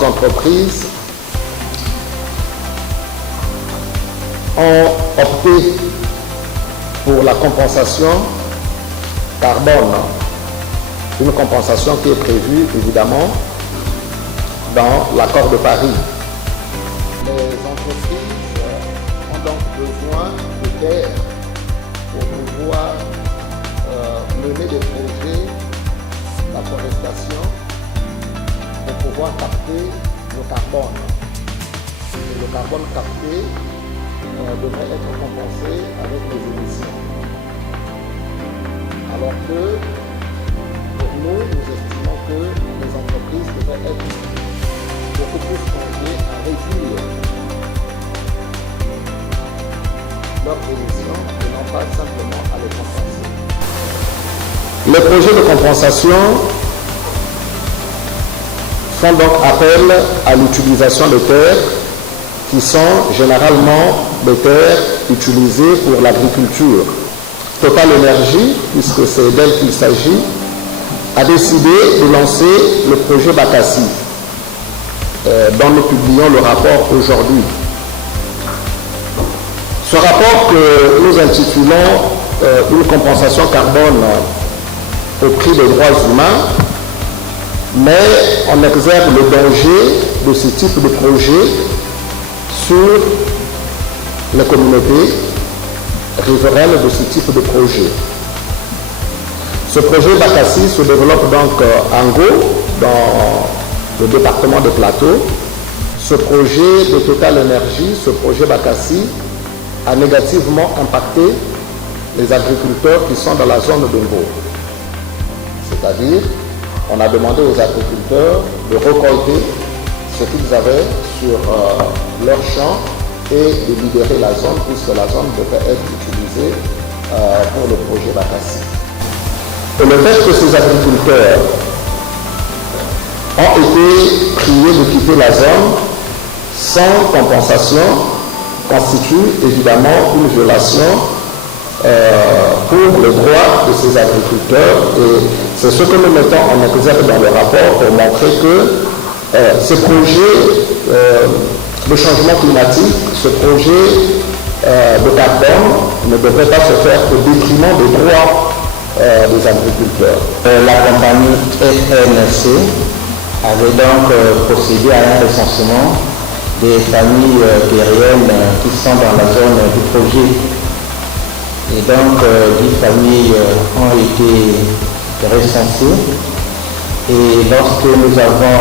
différentes entreprises ont opté pour la compensation carbone, une compensation qui est prévue évidemment dans l'accord de Paris. Les entreprises ont donc besoin de terre pour pouvoir mener des projets d'afforestation pour pouvoir capter le carbone. Et le carbone capté devrait être compensé avec les émissions. Alors que pour nous, nous estimons que les entreprises devraient être beaucoup plus congées à réduire leurs émissions et non pas simplement à les compenser. Les projets de compensation font donc appel à l'utilisation de terres qui sont généralement des terres utilisées pour l'agriculture. Total Énergie, puisque c'est d'elle qu'il s'agit, a décidé de lancer le projet Bakassi, dont nous publions le rapport aujourd'hui. Ce rapport que nous intitulons une compensation carbone au prix des droits humains, met en exergue le danger de ce type de projet sur les communautés riveraines de ce type de projet. Ce projet Bakassi se développe donc en Go, dans le département de Plateau. Ce projet de Total Énergie, ce projet Bakassi, a négativement impacté les agriculteurs qui sont dans la zone de Go. C'est-à-dire, on a demandé aux agriculteurs de récolter ce qu'ils avaient sur leur champ et de libérer la zone, puisque la zone devait être utilisée pour le projet Bakassi. Et le fait que ces agriculteurs ont été priés de quitter la zone sans compensation constitue évidemment une violation pour le droit de ces agriculteurs, et c'est ce que nous mettons en exergue dans le rapport pour montrer que ces projets de changement climatique, ce projet de carbone ne devrait pas se faire au détriment des droits des agriculteurs. La compagnie FNC avait donc procédé à un recensement des familles terriennes qui sont dans la zone du projet. Et donc, 10 familles ont été recensées. Et lorsque nous avons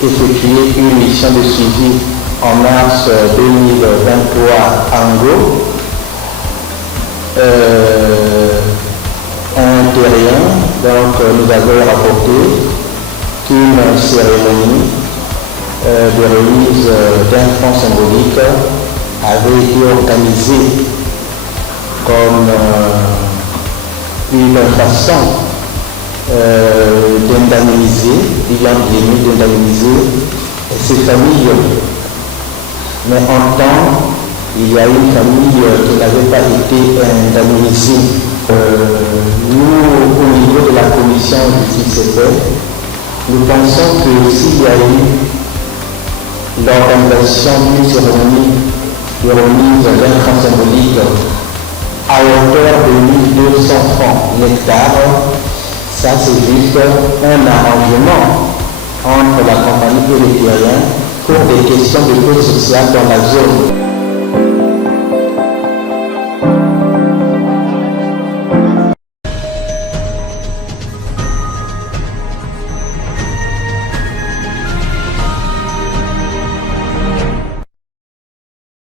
effectué une mission de suivi en mars 2023 à Ngo, un terrien, donc nous avons rapporté qu'une cérémonie de remise d'un fonds symbolique avait été organisée comme une façon d'indemniser ces familles. Mais en temps, il y a une famille qui n'avait pas été indemnisée. Nous, au niveau de la commission justice et paix, nous pensons que s'il y a eu l'organisation d'une cérémonie de remise d'un fonds symbolique à hauteur de 1200 francs l'hectare, ça c'est juste un arrangement entre la compagnie et les terriens pour des questions de cause sociale dans la zone.